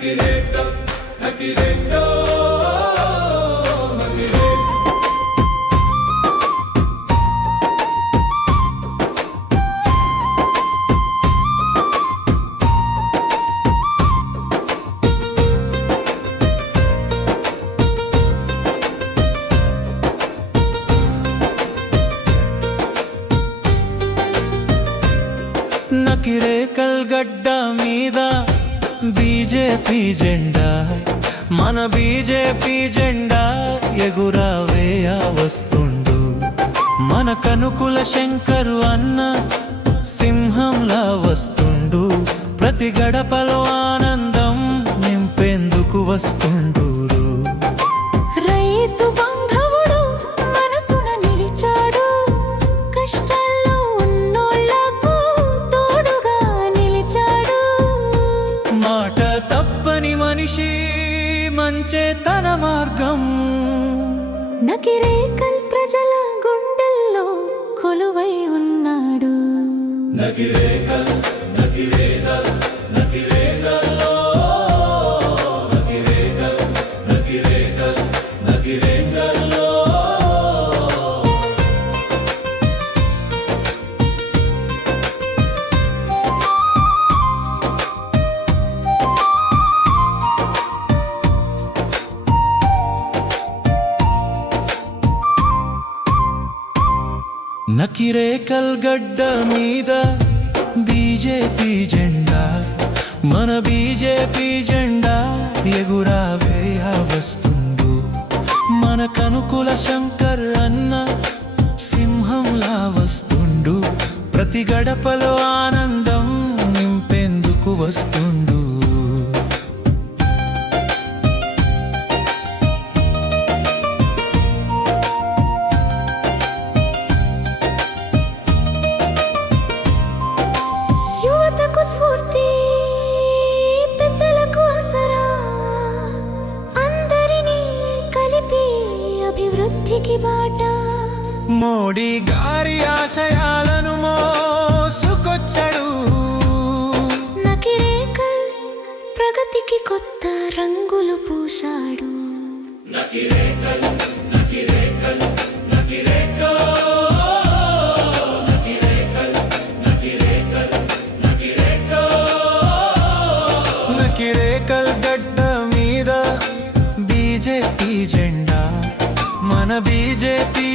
నకిరేకల్ నకిరేకో నకిరేకల్ గడ్డ మీద బీజేపీ జెండా మన బీజేపీ జెండా ఎగురవేయ వస్తుండు మన కనుకుల శంకరు అన్న సింహంలా వస్తుండు ప్రతి గడపలో ఆనందం నింపేందుకు వస్తుండు రైతు బంధువుడు మనసున నిలిచాడు కష్టాల్లో ఉన్నోళ్లకు తోడుగా నిలిచాడు మాట తప్పని మనిషి మంచే తన మార్గం నకిరేకల్ ప్రజల గుండెల్లో కొలువై ఉన్నాడు నకిరేకల్ నకిరేకల్ నకిరేకల్లో నకిరేకల్ నకిరేకల్ నకిరేకల్లో నకిరేకల్ గడ్డ మీద బీజేపీ జెండా మన బీజేపీ జెండా ఎగురవేయ వస్తుండు మన కనుకుల శంకర్ అన్న సింహంలా వస్తుండు ప్రతి గడపలో ఆనందం నింపేందుకు వస్తుండు యువతకు స్ఫూర్తి పెద్దలకు ఆసరా అందరినీ కలిపి అభివృద్ధికి బాట మోడీ గారి ఆశయాలను మోసుకొచ్చాడు నకిరేకల్ ప్రగతికి కొత్త రంగులు పూశాడు నకిరేకల్ నకిరేకల్ నకిరేకో నకిరేకల్ నకిరేకల్ నకిరేకో నకిరేకల్ గడ్డ మీద బీజేపీ జెండా మన బీజేపీ